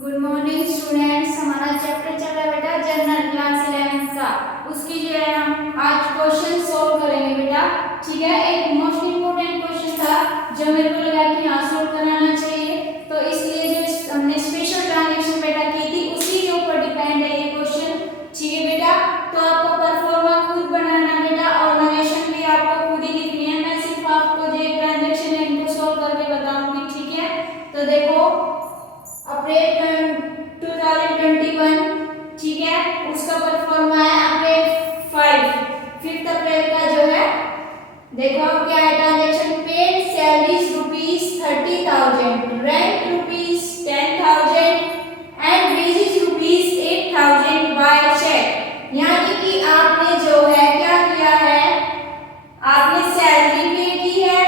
Good morning students. हमारा chapter चल रहा है बेटा जनरल क्लास 11 का। उसकी जो है हम आज क्वेश्चन सोल्व करेंगे बेटा। ठीक है, एक मोस्ट इम्पोर्टेंट क्वेश्चन था जो मेरे को लगा कि यहाँ सोल्व कराना चाहिए, तो इसलिए जो हमने स्पेशल ट्रांजेक्शन बेटा की थी उसी के ऊपर डिपेंड है ये क्वेश्चन। ठीक है बेटा, तो आपको परफॉर्मा खुद बनाना है बेटा और नरेशन भी आपको खुद ही लिखनी है। मैं सिर्फ आपको जो ट्रांजेक्शन है इनको सोल्व करके बताऊंगी। ठीक है, तो देखो अप्रैल 2021, ठीक है, उसका परफॉर्मा है अप्रैल 5 अप्रैल का जो है। देखो क्या है transaction. Paid salaries ₹30,000, rent ₹10,000 and wages ₹8,000 by cheque. यानी कि आपने जो है क्या किया है, आपने सैलरी पे की है,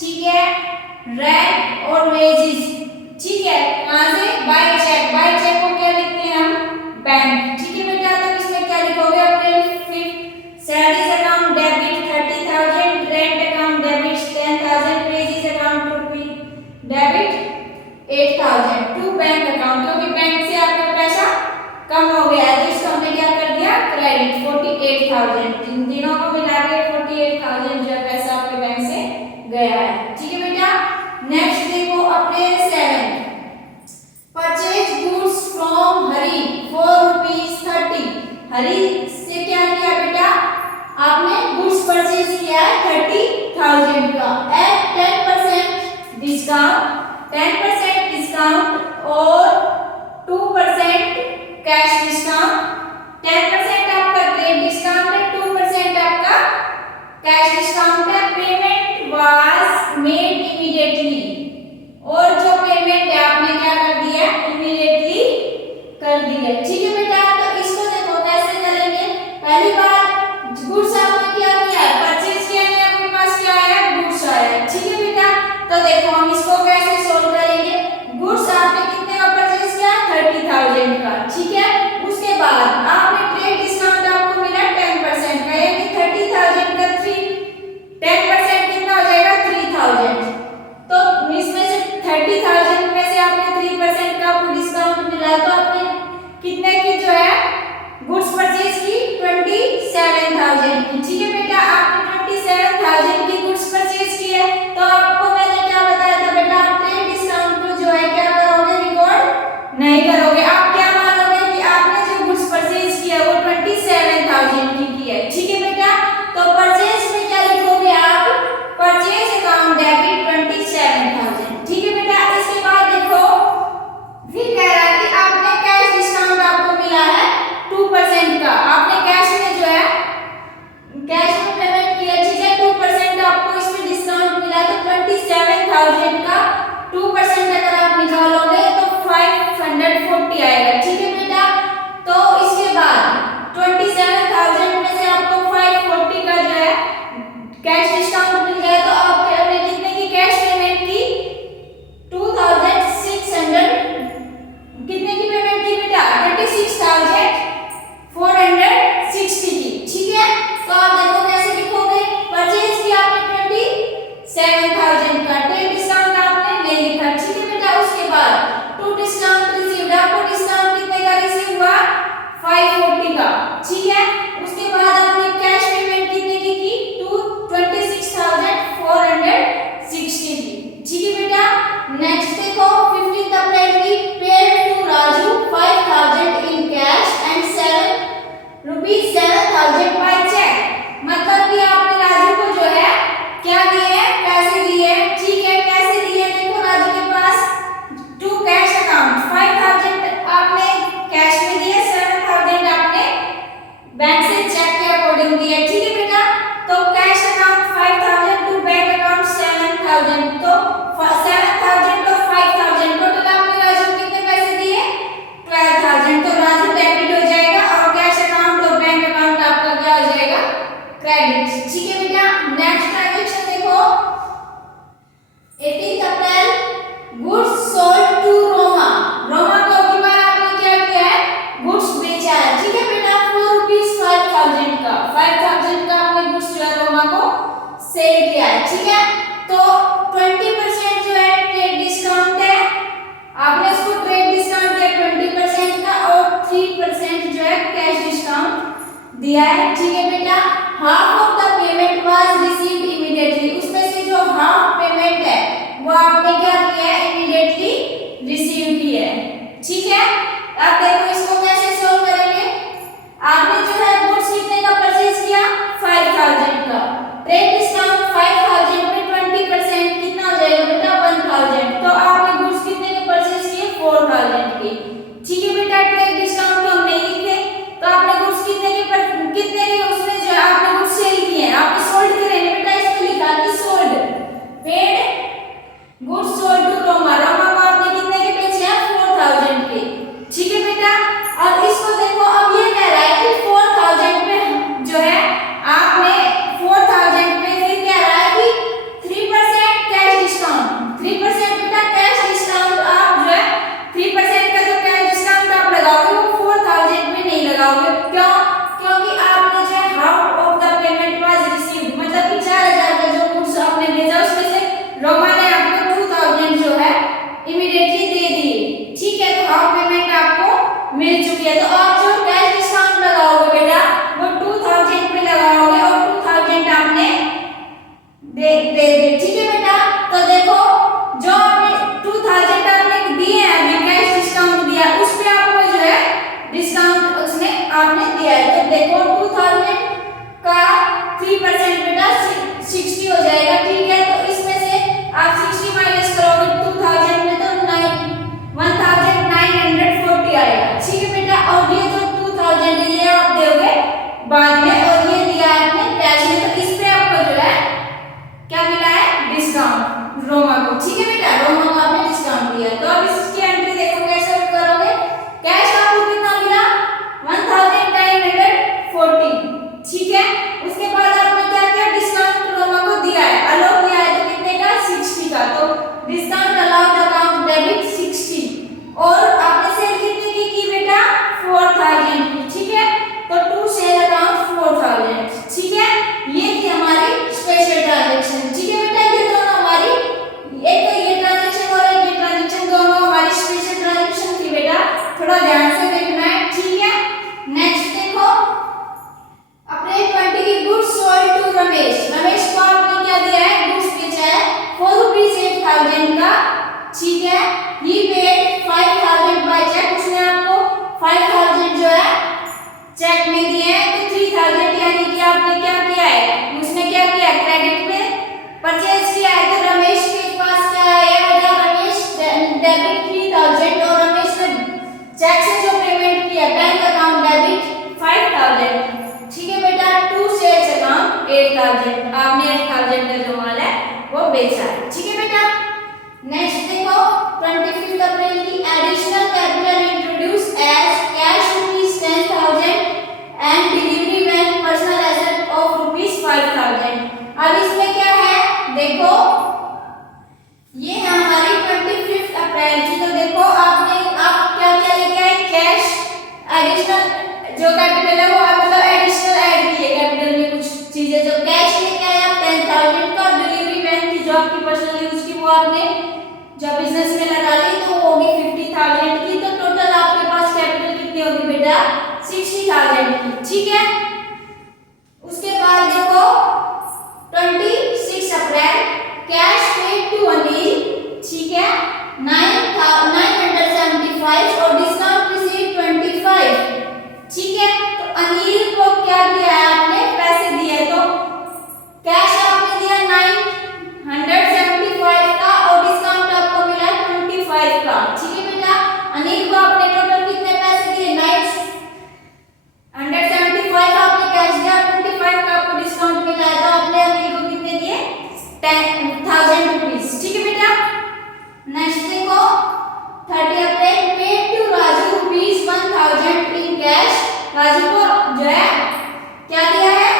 ठीक है, रेंट और वेजेस, ठीक है, कहां से, बाय चेक। बाय चेक को क्या लिखते हैं हम, बैंक। ठीक है बेटा, तो इसमें क्या लिखोगे, April 5 salaries account debit 30,000, rent account debit 10,000, wages account debit 8,000 to bank account, क्योंकि बैंक से आपका पैसा कम हो गया है तो इसको हमने क्या कर दिया, क्रेडिट 48,000। इन तीनों को मिला के 48,000 जो पैसा आपके बैंक से गया है। ठीक है बेटा, नेक्स्ट देखो अप्रैल 7 purchase goods from Hari for ₹30। हरी से क्या किया बेटा, आपने गुड्स परचेज किया है 30,000 का एट 10% डिस्काउंट, 10% डिस्काउंट और 2% कैश डिस्काउंट। 10% आपका ट्रेड डिस्काउंट है, 2% आपका कैश डिस्काउंट है। पेमेंट वाज मेड इमीडिएटली, और जो पेमेंट है आपने क्या कर दिया, इमीडिएटली कर दी है। ठीक है बेटा, तो इसको देखो कैसे करेंगे। पहली बात गुड्स आपने क्या किया है, परचेज किया है, आपके पास क्या आया, गुड्स आया। ठीक है बेटा, तो देखो हम इसको कैसे सोल्व करेंगे। गुड्स आपने कितने का परचेज किया, 30,000 का। ठीक है, उसके बाद आपने ट्रेड डिस्काउंट आपको मिला 10% का, यानी 30,000 का 10% कितना हो जाएगा, 3,000। तो इसमें से 30,000 में से आपने 3% का आपको डिस्काउंट मिला, तो आपने कितने की जो है गुड्स परचेज की, 27,000 की। ठीक है बेटा, आपने 27,000 की गुड्स परचेज की है, तो आपको मैंने क्या बताया था रोमा को, ठीक है बेटा, रोमा को आपने डिस्काउंट दिया। तो अब इसकी एंट्री देखो कैसे करोगे। कैश आपको कितना मिला 1940, ठीक है। उसके बाद आपने क्या किया, डिस्काउंट रोमा को दिया है, अलाउ किया है, तो कितने का 60 का। तो डिस्काउंट अलाउड अकाउंट डेबिट 60 और आपने सेल कितने की बेटा 4000 की, ठीक है। तो टू सेल अकाउंट 4000, ठीक है। ये थी हमारी स्पेशल ट्रांजैक्शन, ठीक है बेटा। ये दोनों हमारी, एक तो ये ट्रांजैक्शन और एक ये ट्रांजैक्शन, दोनों हमारी स्पेशल ट्रांजैक्शन थी बेटा, थोड़ा ध्यान से देखना है, ठीक है। नेक्स्ट देखो, अपने 20 की goods sold to Ramesh. Ramesh को आपने क्या दिया है, गुड्स बेचा है ₹4,8000 का, ठीक है। ही पेड 5000 बाय चेक, उसने आपको 5000 जो है चेक में दिए हैं। तो 3000 यानी कि आपने क्या किया है, उसने क्या किया, क्रेडिट में परचेज किया है। तो रमेश के पास क्या है बेटा, रमेश डेबिट 3000 और रमेश ने चेक से जो पेमेंट किया बैंक अकाउंट डेबिट 5000, ठीक है बेटा। टू सेल्स अकाउंट 8000, आपने 8000 का जो माल है वो बेचा है, ठीक है बेटा। नेक्स्ट देखो, 25 अप्रैल की additional capital introduce as cash ₹10,000 and delivery bank personal asset of ₹5000। अब इसमें क्या है देखो, ये है हमारी 25 अप्रैल की। तो देखो आपने आप क्या क्या लेके आए, कैश, एडिशनल जो कैपिटल है वो मतलब एडिशनल ऐड किए कैपिटल में कुछ चीजें। जो कैश लेके आए आप 10,000 का, डिलीवरी बैंक की जो आपकी पर्सनल यूज की वो आपने जब बिजनेस में लगा ली तो वो होगी 50,000 की। तो टोटल आपके पास कैपिटल कितनी होगी बेटा 60,000 की, ठीक है। उसके बाद देखो 26 अप्रैल कैश पेड टू अनिल, ठीक है, 975 और डिस्काउंट रिसीव 25, ठीक है। तो अनिल को क्या दिया है आपने, पैसे दिए। तो कैश आपने दिया 975 का और डिस्काउंट आपको मिला 25 का, ठीक है बेटा। अनिल को आपने टोटल कितने पैसे दिए, 975 आपने कैश दिया, 25 का आपको डिस्काउंट मिला है। तो आपने अनिल को कितने दिए 10,000 रुपीस, ठीक है बेटा। नेक्स्ट देखो 30 April paid to Raju ₹1000 in cash. Raju को जो है क्या दिया है,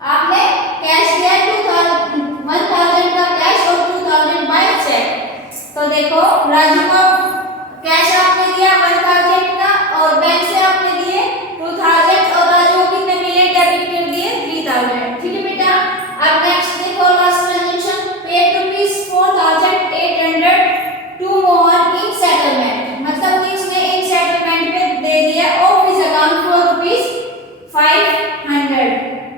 आपने कैश दिया 1000 का कैश और 2000 बाय चेक। तो देखो राजू को कैश आपने दिया 1000 का और बैंक से आपने दिए 2000 और राजू को कितने मिले, डेबिट कर दिए 3000, ठीक है बेटा। अब नेक्स्ट देखो last transaction, paid ₹4800 to Mohan in settlement, मतलब कि उसने इन सेटलमेंट पे दे दिया ऑफ हिज अकाउंट फॉर ₹500,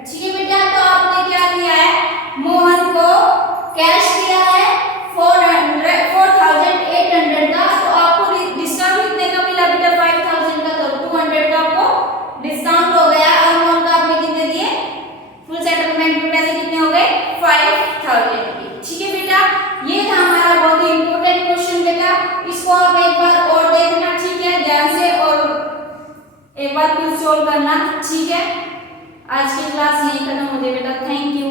ठीक है बेटा। तो आपने क्या दिया है, मोहन को कैश दिया है 4,800 का। तो आपको डिस्काउंट कितने का मिला बेटा 5,000 का, तो 200 का आपको डिस्काउंट हो गया। और मोहन का आपने कितने दिए, फुल सेटलमेंट में पैसे कितने हो गए 5000 की, ठीक है बेटा। ये था हमारा बहुत ही इंपॉर्टेंट क्वेश्चन बेटा, इसको आप एक बार और देखना, ठीक है, ध्यान से, और एक बार फिर सोल्व करना, ठीक है। आज की क्लास यहीं खत्म होती है बेटा, थैंक यू।